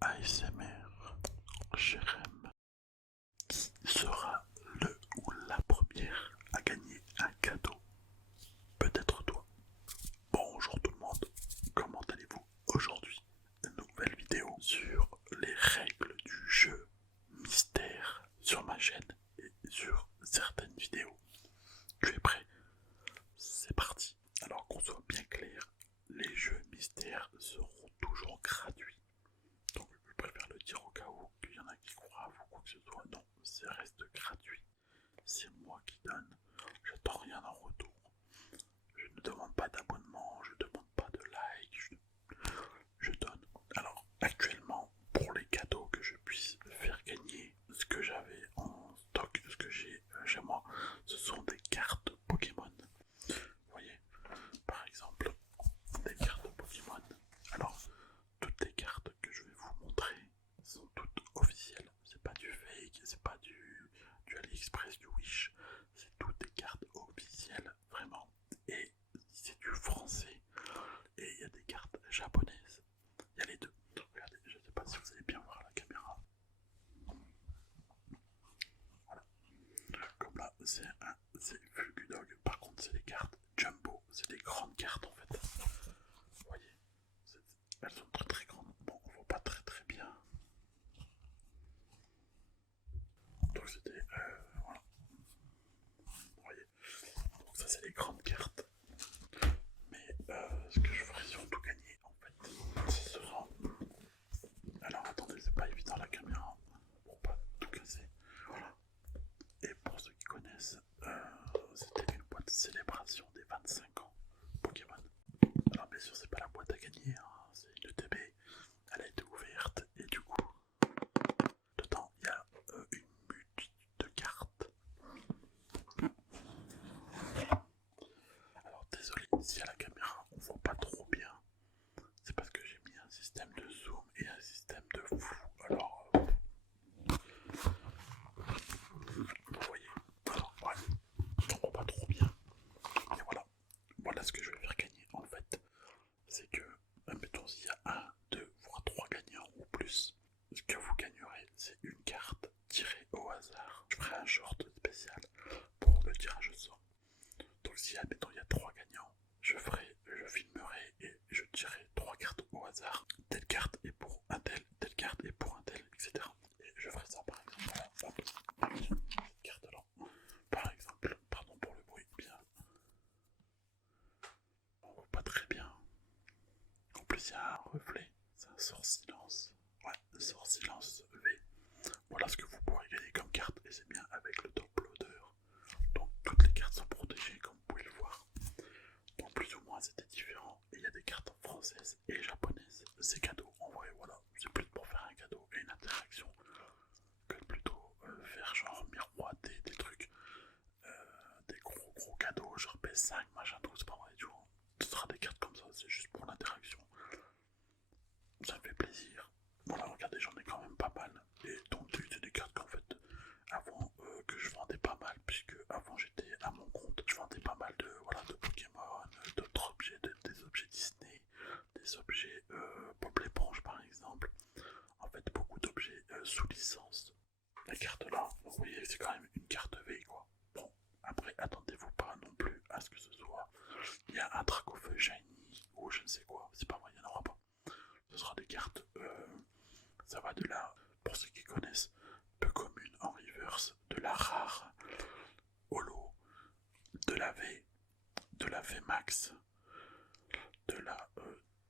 ASMR, Jérém, qui sera le ou la première à gagner un cadeau? Peut-être toi. Bonjour tout le monde, comment allez-vous aujourd'hui? Une nouvelle vidéo sur les règles du jeu mystère sur ma chaîne et sur certaines vidéos. Tu es prêt? C'est parti. Alors qu'on soit bien clair, les jeux mystères seront toujours gratuits. Donc je préfère le dire au cas où qu'il y en a qui croient ou quoi que ce soit. Non, ça reste gratuit. C'est moi qui donne. J'attends rien en retour. Je ne demande pas d'abonnement, je ne demande pas de like, je donne. Alors actuellement, pour les cadeaux que je puisse faire gagner, ce que j'avais en stock, ce que j'ai chez moi, ce sont des cartes Pokémon. Vous voyez, par exemple, des cartes Pokémon. Alors, toutes les cartes que je vais vous montrer sont toutes officielles. C'est pas du fake, c'est pas du AliExpress, du Wish. C'est toutes des cartes officielles, vraiment. Et c'est du français. Et il y a des cartes japonaises. Il y a les deux. Regardez, je sais pas si vous allez bien voir la caméra. Voilà. Comme là, c'est Fulgudog. Par contre, c'est des cartes jumbo. C'est des grandes cartes en fait. Vous voyez, elles sont très très grandes. Bon, on voit pas très très bien. Donc c'était voilà. Vous voyez. Donc ça c'est les grandes cartes. Mais ce que je ferai surtout gagner en fait, ce sera. Alors attendez, c'est pas évident la caméra pour pas tout casser. Voilà. Et pour ceux qui connaissent, c'était une boîte de célébration des 25 ans Pokémon. Alors bien sûr c'est pas la boîte à gagner, hein, c'est une ETB. Elle a été ouverte et du coup dedans il y a une multitude de cartes. Alors désolé si à la caméra on voit pas trop bien, c'est parce que j'ai mis un système de zoom et un système de flou. Alors vous voyez, alors ouais, on voit pas trop bien. Et voilà, voilà ce que je vais faire gagner en fait. C'est que, admettons s'il y a 1, 2, voire 3 gagnants ou plus, ce que vous gagnerez c'est une carte tirée au hasard. Je ferai un short spécial pour le tirage au sort. Donc si admettons il y a 3 gagnants, je filmerai et je tirerai 3 cartes au hasard. Telle carte est pour un tel, telle carte est pour un tel, etc. Et je ferai ça par exemple. Voilà, cette carte là. Par exemple, pardon pour le bruit, bien. On voit pas très bien. En plus il y a un reflet, c'est un sort silence. Ouais, sort silence V. Voilà ce que vous pourrez gagner comme carte et c'est bien avec le top loader. Donc toutes les cartes sont protégées comme vous pouvez le voir. Donc plus ou moins c'était différent. Et il y a des cartes françaises et japonaises. C'est cadeau en vrai, voilà. C'est plus pour faire un cadeau et une interaction que de plutôt faire genre miroiter des trucs. Des gros cadeaux, genre PS5, machin, tout, c'est pas vrai du tout. Ce sera des cartes comme ça, c'est juste pour l'interaction. Ça me fait plaisir. Voilà, regardez, j'en ai quand même pas mal. Et donc c'est des cartes qu'en fait, avant que je vendais pas mal, puisque avant j'étais à mon compte, je vendais pas mal de, voilà, de Pokémon, d'autres objets, des objets Disney, des objets Bob l'éponge par exemple. En fait, beaucoup d'objets sous licence. La carte là, vous voyez, c'est quand même une carte V quoi. Bon, après, attendez-vous pas non plus à ce que ce soit. Il y a un Dracofeu Shiny ou je ne sais quoi, c'est pas vrai, il n'y en aura pas. Ce sera des cartes, ça va de la, pour ceux qui connaissent, peu commune en reverse, de la rare, holo, de la V, de la V max, de la,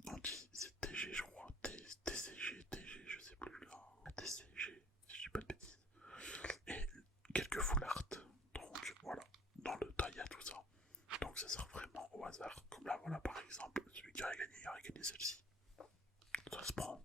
on dit c'est TG je crois, TCG, TG, je sais plus là, TCG, si je dis pas de bêtises, et quelques full art, donc voilà, dans le tas il y a tout ça, donc ça sert vraiment au hasard, comme là voilà par exemple, celui qui aurait gagné, il aurait gagné celle-ci. Ça se prend,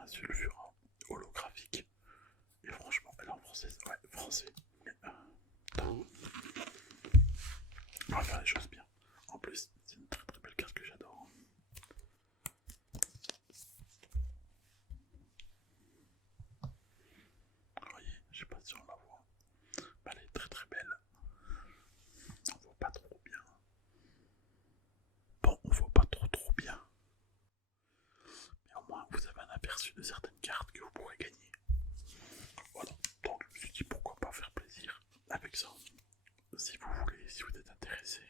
un sulfura holographique. Et franchement, elle est en français. Ouais, français. On va faire les choses bien. En plus, c'est une très très belle carte que j'adore. Vous voyez, je sais pas si on la voit. Mais elle est très très belle. On voit pas trop bien. Bon, on voit pas trop bien. Mais au moins, vous avez un aperçu de certaines cartes que vous pourrez gagner. Voilà. Donc, je me suis dit pourquoi pas faire plaisir avec ça. Si vous voulez, si vous êtes intéressé,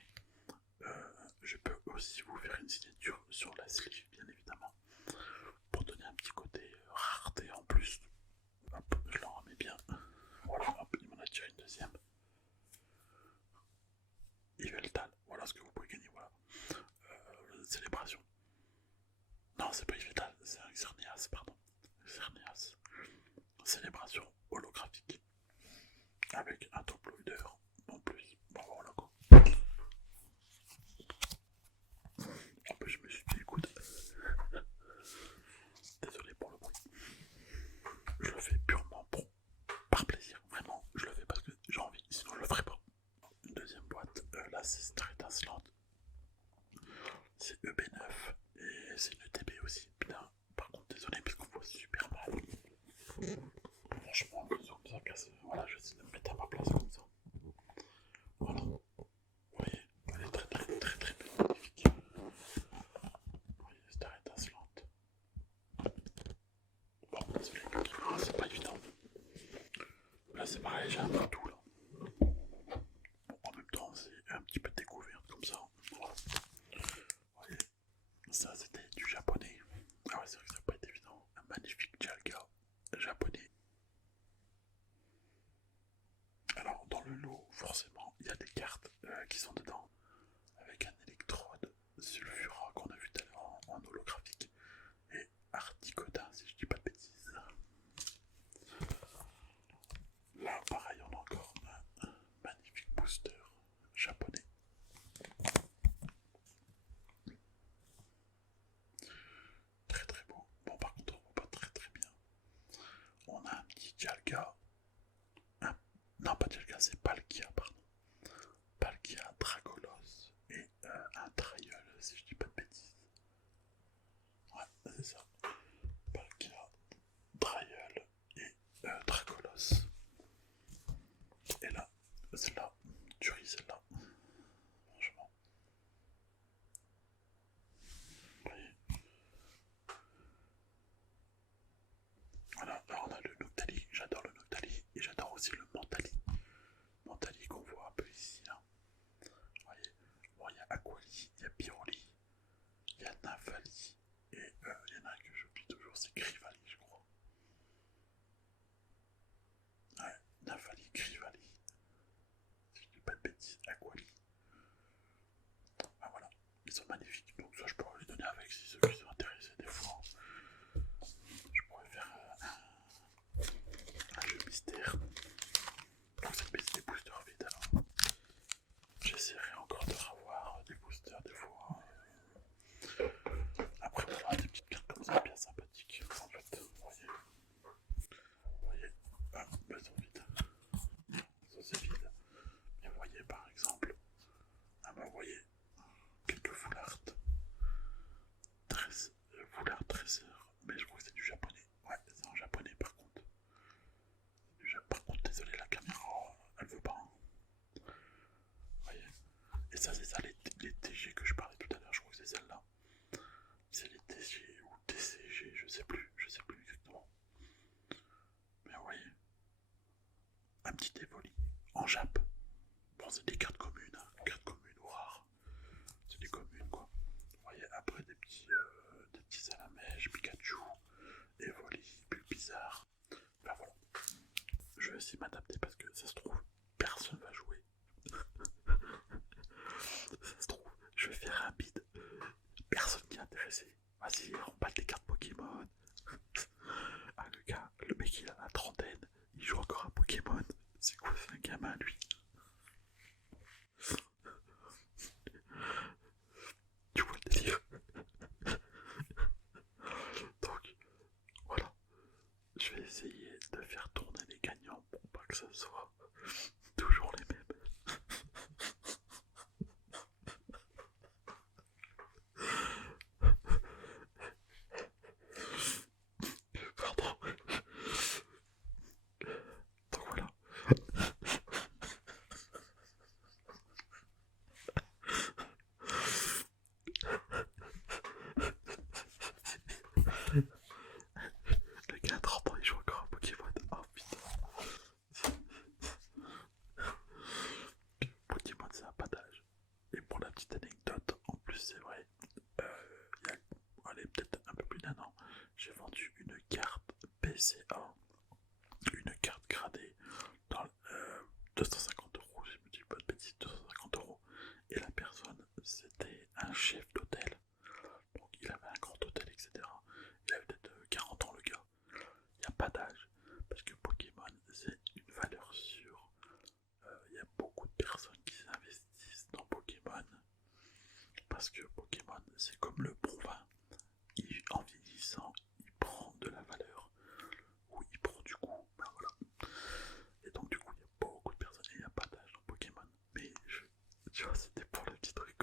je peux aussi vous faire une signature sur la sleeve, bien évidemment, pour donner un petit côté rareté en plus. Hop, je l'en remets bien. Voilà, hop, il m'en a tiré une deuxième. Yveltal, voilà ce que vous pouvez gagner, voilà. Célébration. Non, c'est pas Yveltal, c'est un Xerneas, pardon. Xerneas. Célébration holographique. Avec un top loader en plus. Bon, voilà quoi. Hop, je me suis dit, écoute. Désolé pour le bruit. Je le fais purement par plaisir, vraiment. Je le fais parce que j'ai envie, sinon je le ferai pas. Une deuxième boîte, là c'est Star Étincelante. C'est EB9 et c'est une ETB aussi. Putain, par contre, désolé parce qu'on voit super mal. Franchement, comme ça casse. Voilà, je vais essayer de me mettre à ma place comme ça. Voilà. Vous voyez, elle est très magnifique. Vous voyez, Star Étincelante. Bon, désolé, c'est pas évident. Là c'est pareil, j'ai un peu tout là. Bon, en même temps, c'est un petit peu de découverte comme ça. Voilà. Vous voyez, ça c'était du japonais. Ah ouais, c'est vrai que ça n'a pas été évident. Un magnifique Jalga japonais. Alors, dans le lot, forcément, il y a des cartes qui sont dedans. Avec un électrode sulfura qu'on a vu tout à l'heure en holographique. Et Articoda, si je dis pas de bêtises. Là, pareil, on a encore un magnifique booster japonais. Très beau. Bon, par contre, on voit pas très bien. On a un petit Jalga. Non, pas Jalga, c'est Palkia, pardon. Palkia, Dragolos et un Trial, si je dis pas de bêtises. Ouais, c'est ça. Palkia, Trial et Dragolos. Et là, celle-là, tuerie celle-là. Franchement. Vous voyez. Voilà, là on a le Noctali, j'adore le Noctali et j'adore aussi le Mentali. Mentali qu'on voit un peu ici là. Vous voyez, bon, il y a Aquali, il y a Pyroli, il y a Nymphali et il y en a un que j'oublie toujours, c'est Crivali je crois. Ouais, Nymphali, Crivali. Si je dis pas de bêtises, Aquali. Ah voilà, ils sont magnifiques, donc ça je pourrais les donner avec si ceux qui sont intéressés des fois. Je pourrais faire un jeu mystère. Donc c'est des boosters vides alors. J'essaierai encore de revoir des boosters des fois. Après voilà, des petites cartes comme ça bien sympathiques en fait. Vous voyez, ah, bah, elles sont vides. Ça c'est vide. Mais vous voyez par exemple, ah bah vous voyez, quelques foulards. Foulard tresseur, mais je crois que c'est du japonais. Ouais, c'est en japonais par contre. Par contre, désolé, la caméra, elle veut pas. Vous voyez. Et ça, c'est ça, les TG que je parlais tout à l'heure, je crois que c'est celle-là. C'est les TG ou TCG, je sais plus exactement. Mais vous voyez, un petit évoli en Jap. Bon, c'est des cartes communes, hein. Cartes communes ou rares. C'est des communes quoi. Vous voyez, après des petits salamèches, Pikachu, évoli, Bulbizarre. Ben voilà. Je vais essayer de m'adapter parce que ça se trouve, personne va jouer. Ça se trouve, je vais faire rapide. Personne qui est intéressé. Vas-y, on bat des cartes Pokémon. Ah, le gars, le mec il a la trentaine, il joue encore à Pokémon. C'est quoi, c'est un gamin lui? Tu vois le délire? Donc, voilà. ce soit toujours les mêmes. Pardon. Donc voilà. Le gars a 30 ans, il joue encore à Pokémon. Oh putain. Pokémon, ça n'a pas d'âge. Et pour la petite anecdote, en plus, c'est vrai, il y a allez, peut-être un peu plus d'un an, j'ai vendu une carte PCA, une carte gradée dans 250 €, je me dis pas de bêtises, 250 €. Et la personne, c'était un chef d'hôtel. Donc il avait un grand hôtel, etc. Il avait peut-être 40 ans le gars. Il n'y a pas d'âge. Parce que Pokémon, c'est une valeur sûre. Il y a beaucoup de personnes qui s'investissent dans Pokémon. Parce que Pokémon, c'est comme le bon vin. En vieillissant, il prend de la valeur. Ou il prend du goût. Ben voilà. Et donc du coup, il y a beaucoup de personnes. Et il n'y a pas d'âge dans Pokémon. Mais tu vois, c'était pour le petit truc.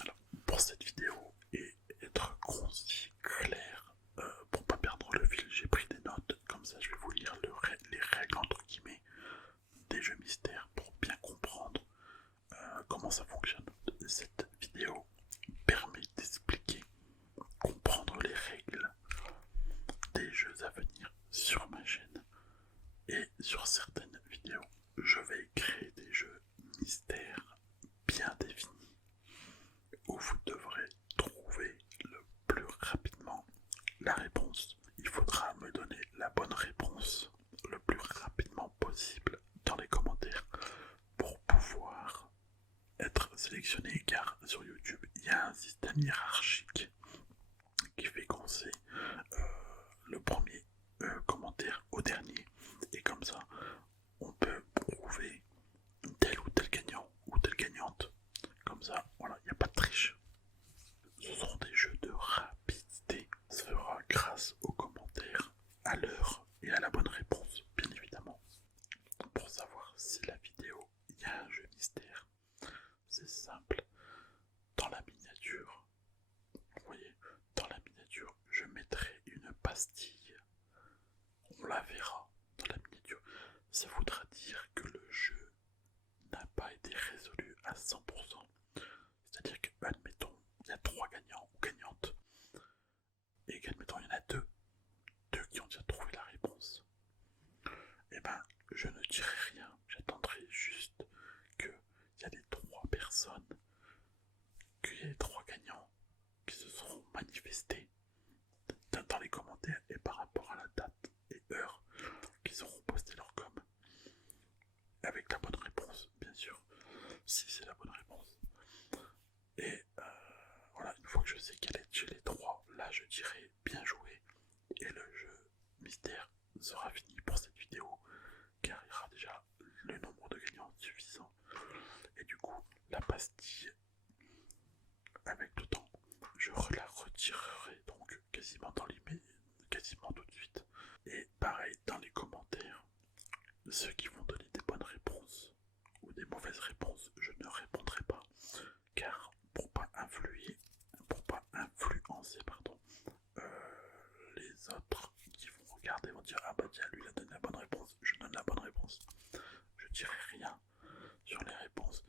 Alors, pour cette vidéo et être concis, clair, pour pas perdre le fil, j'ai pris des notes. Comme ça, je vais vous lire les règles entre guillemets des jeux mystères pour bien comprendre comment ça fonctionne. Cette vidéo permet d'expliquer, comprendre les règles des jeux à venir sur ma chaîne et sur certaines vidéos. Je vais créer des jeux mystères bien définis où vous devrez trouver le plus rapidement la réponse. Il faudra me donner la bonne réponse le plus rapidement possible dans les commentaires pour pouvoir être sélectionné, car sur YouTube il y a un système hiérarchique qui fait commencer le premier commentaire au dernier, et comme ça on peut prouver tel ou tel gagnant ou telle gagnante. Comme ça, voilà, il n'y a pas de triche. Ce sont des jeux de rapidité. Ça sera grâce aux commentaires, à l'heure et à la bonne réponse, bien évidemment. Pour savoir si la vidéo, il y a un jeu mystère, c'est simple. Dans la miniature, vous voyez, dans la miniature, je mettrai une pastille. On la verra dans la miniature. Ça voudra dire que le jeu n'a pas été résolu à 100%. C'est-à-dire que, admettons, il y a 3 gagnants ou gagnantes, et qu'admettons, il y en a 2 qui ont déjà trouvé la réponse. Et ben, je ne dirai rien, j'attendrai juste qu'il y a les 3 personnes, qu'il y ait les 3 gagnants qui se seront manifestés dans les commentaires et par rapport à la date et heure qu'ils auront posté leur com. Avec la bonne réponse, bien sûr, si c'est la bonne réponse. Et voilà, une fois que je sais qu'elle est chez les 3, là je dirai bien joué. Et le jeu mystère sera fini pour cette vidéo, car il y aura déjà le nombre de gagnants suffisant. Et du coup, la pastille, avec le temps, je la retirerai donc quasiment dans l'immédiat, quasiment tout de suite. Et pareil, dans les commentaires, ceux qui vont donner des bonnes réponses ou des mauvaises réponses, je ne répondrai pas, car pour pas influencer les autres qui vont regarder vont dire ah bah tiens, lui il a donné la bonne réponse, je donne la bonne réponse. Je dirai rien sur les réponses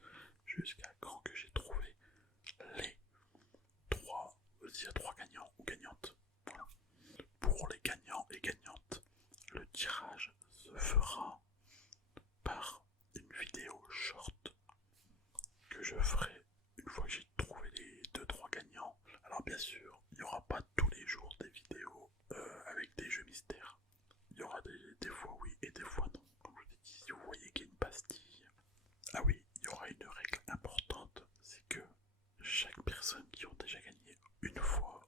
jusqu'à quand que j'ai trouvé les 3, s'il y a 3 gagnants ou gagnantes. Voilà. Pour les gagnants et gagnantes, le tirage se fera par une vidéo short que je ferai une fois que j'ai trouvé les 2-3 gagnants. Alors bien sûr, il n'y aura pas tous les jours des vidéos avec des jeux mystères. Il y aura des fois oui et des fois non. Comme je vous ai dit, si vous voyez qu'il y a une pastille. Ah oui, il y aura une règle importante, c'est que chaque personne qui ont déjà gagné une fois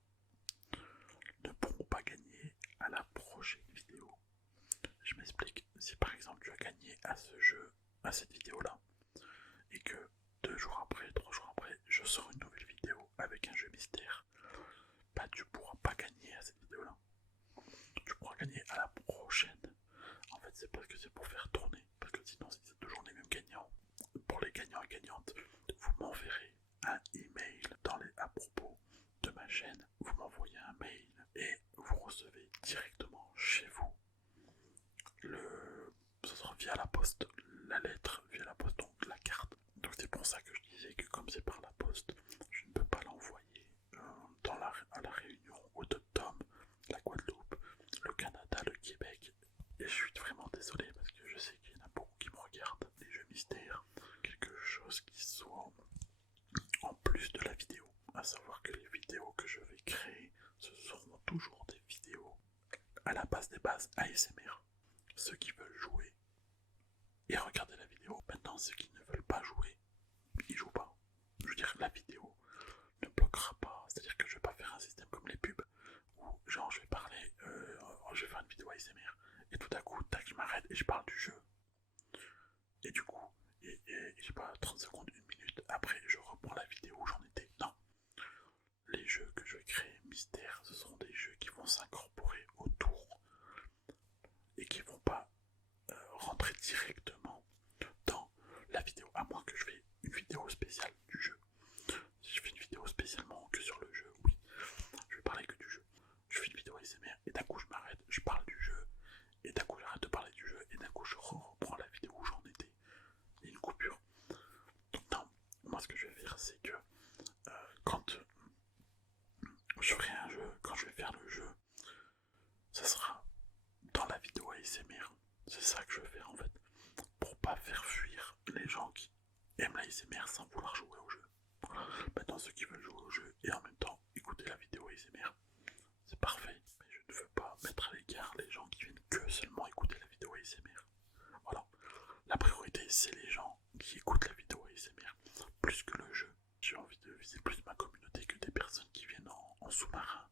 ne pourront pas gagner à la prochaine vidéo. Je m'explique, si par exemple tu as gagné à ce jeu, à cette vidéo là, et que 2 jours après, 3 jours après, je sors une nouvelle vidéo avec un jeu mystère, bah tu pourras pas gagner à cette vidéo là. Tu pourras gagner à la prochaine. En fait, c'est parce que c'est pour faire tourner, parce que sinon c'est toujours les mêmes gagnants. Pour les gagnants et gagnantes, vous m'enverrez un email à propos de ma chaîne, vous m'envoyez un mail et vous recevez directement chez vous ce sera via la poste, la lettre via la poste, donc la carte. Donc c'est pour ça que je disais que comme c'est par la poste, je ne peux pas l'envoyer à la Réunion, au Dom, la Guadeloupe, le Canada, le Québec. Et je suis vraiment désolé parce que je sais qu'il y en a beaucoup qui me regardent. Les jeux mystères, quelque chose qui soit en plus de la vidéo. À savoir que les vidéos que je vais créer, ce seront toujours des vidéos à la base des bases ASMR. Ceux qui veulent jouer et regarder la vidéo. Maintenant, ceux qui ne veulent pas jouer, ils jouent pas. Je veux dire, la vidéo ne bloquera pas. C'est-à-dire que je vais pas faire un système comme les pubs où genre je vais parler, je vais faire une vidéo ASMR et tout à coup, tac, je m'arrête et je parle du jeu. Et du coup, et j'ai pas 30 secondes, une minute, après je reprends la vidéo où j'en étais. Non. Les jeux que je vais créer mystères, ce seront des jeux qui vont s'incorporer autour et qui vont pas rentrer directement dans la vidéo, à moins que je fais une vidéo spéciale du jeu. Si je fais une vidéo spécialement que sur le jeu, oui, je vais parler que du jeu. Je fais une vidéo ASMR et d'un coup je m'arrête, je parle du jeu, et d'un coup j'arrête de parler du jeu, et d'un coup je reprends la vidéo où j'en étais. Il y a une coupure. Donc non, moi ce que je vais faire c'est que quand je ferai un jeu, quand je vais faire le jeu, ça sera dans la vidéo ASMR. C'est ça que je vais faire en fait. Pour pas faire fuir les gens qui aiment l'ASMR sans vouloir jouer au jeu. Maintenant ceux qui veulent jouer au jeu et en même temps écouter la vidéo ASMR, c'est parfait. Mais je ne veux pas mettre à l'écart les gens qui viennent que seulement écouter la vidéo ASMR. Voilà. La priorité c'est les gens qui écoutent la vidéo ASMR plus que le jeu. J'ai envie de viser plus ma communauté que des personnes qui viennent en sous-marin,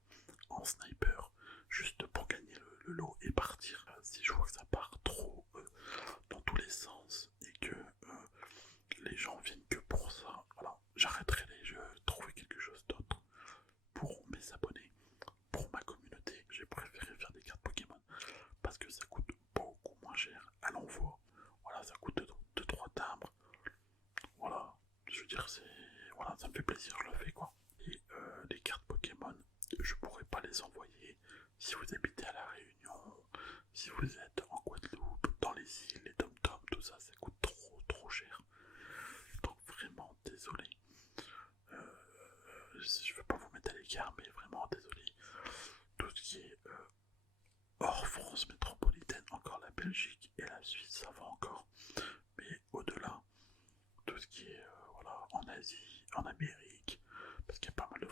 en sniper, juste pour gagner le lot et partir. Si je vois que ça part trop dans tous les sens et que les gens viennent que pour ça, voilà, j'arrêterai les jeux, trouver quelque chose d'autre pour mes abonnés, pour ma communauté. J'ai préféré faire des cartes Pokémon parce que ça coûte beaucoup moins cher à l'envoi. Voilà, ça coûte 2-3 timbres. Voilà, je veux dire, voilà, ça me fait plaisir, je le fais quoi. Et les cartes Pokémon, je pourrais pas les envoyer si vous habitez à La Réunion, si vous êtes en Guadeloupe, dans les îles, les dom-toms, tout ça, ça coûte trop cher. Donc vraiment désolé. Je veux pas vous mettre à l'écart, mais vraiment désolé. Tout ce qui est hors France métropolitaine, encore la Belgique et la Suisse, ça va encore. Mais au-delà, tout ce qui est voilà, en Asie, en Amérique, parce qu'il y a pas mal de